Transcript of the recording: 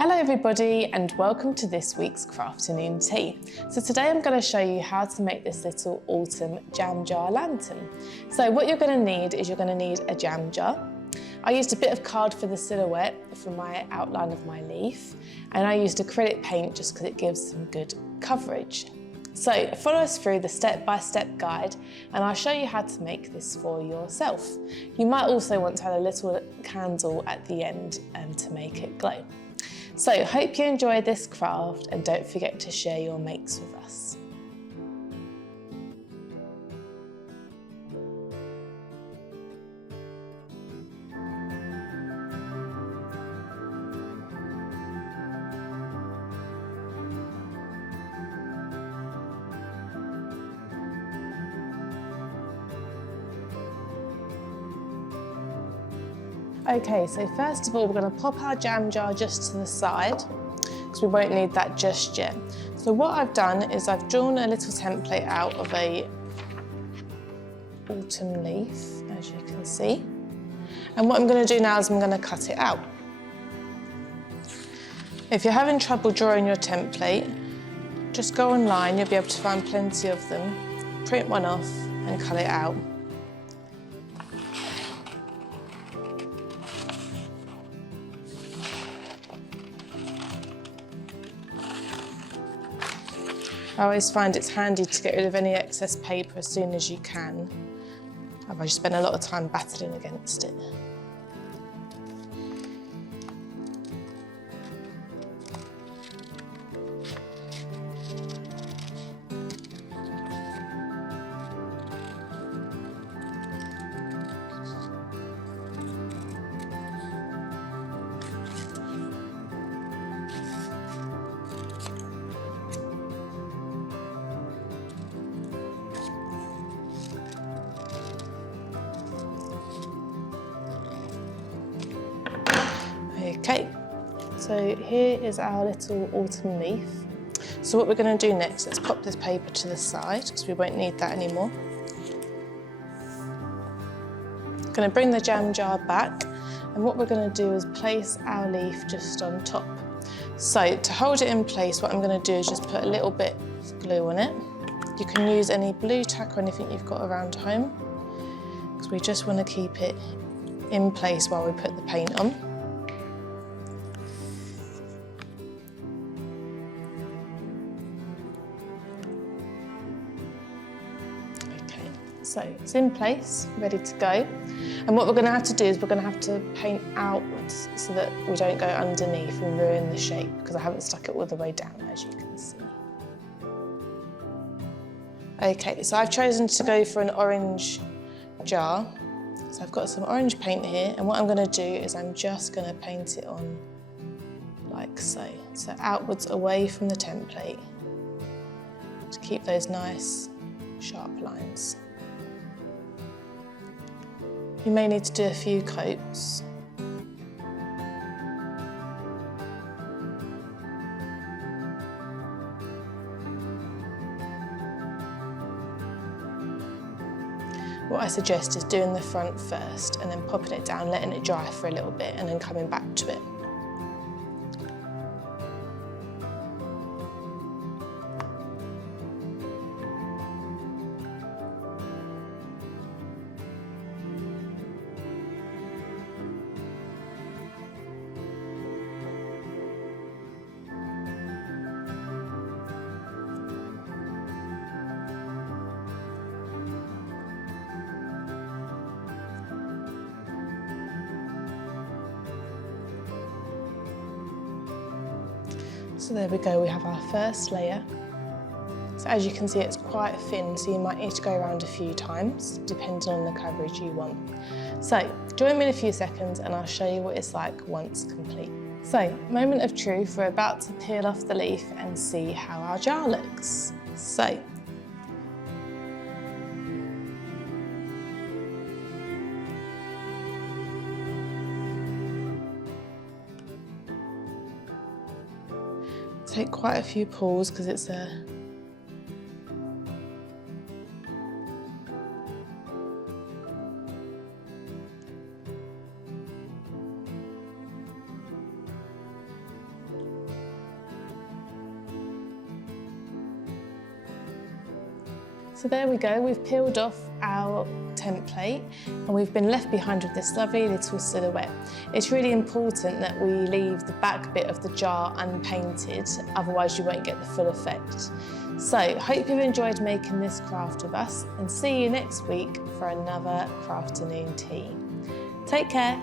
Hello everybody and welcome to this week's Crafternoon Tea. So today I'm going to show you how to make this little autumn jam jar lantern. So what you're going to need is you're going to need a jam jar. I used a bit of card for the silhouette for my outline of my leaf, and I used acrylic paint just because it gives some good coverage. So follow us through the step-by-step guide and I'll show you how to make this for yourself. You might also want to add a little candle at the end to make it glow. So hope you enjoy this craft and don't forget to share your makes with us. Okay, so first of all, we're going to pop our jam jar just to the side because we won't need that just yet. So what I've done is I've drawn a little template out of a autumn leaf, as you can see. And what I'm going to do now is I'm going to cut it out. If you're having trouble drawing your template, just go online, you'll be able to find plenty of them. Print one off and cut it out. I always find it's handy to get rid of any excess paper as soon as you can. Otherwise you spend a lot of time battling against it. Okay, so here is our little autumn leaf. So what we're going to do next, let's pop this paper to the side because we won't need that anymore. Going to bring the jam jar back, and what we're going to do is place our leaf just on top. So to hold it in place, what I'm going to do is just put a little bit of glue on it. You can use any blue tack or anything you've got around home because we just want to keep it in place while we put the paint on. So it's in place, ready to go. And what we're going to have to do is we're going to have to paint outwards so that we don't go underneath and ruin the shape, because I haven't stuck it all the way down, as you can see. Okay, so I've chosen to go for an orange jar. So I've got some orange paint here, and what I'm going to do is I'm just going to paint it on like so. So outwards away from the template to keep those nice sharp lines. You may need to do a few coats. What I suggest is doing the front first and then popping it down, letting it dry for a little bit and then coming back to it. So there we go, we have our first layer. So as you can see, it's quite thin, so you might need to go around a few times, depending on the coverage you want. So join me in a few seconds and I'll show you what it's like once complete. So, moment of truth, we're about to peel off the leaf and see how our jar looks. So, take quite a few pulls because it's a So there we go, we've peeled off our template and we've been left behind with this lovely little silhouette. It's really important that we leave the back bit of the jar unpainted, otherwise you won't get the full effect. So, hope you've enjoyed making this craft with us and see you next week for another Crafternoon tea. Take care.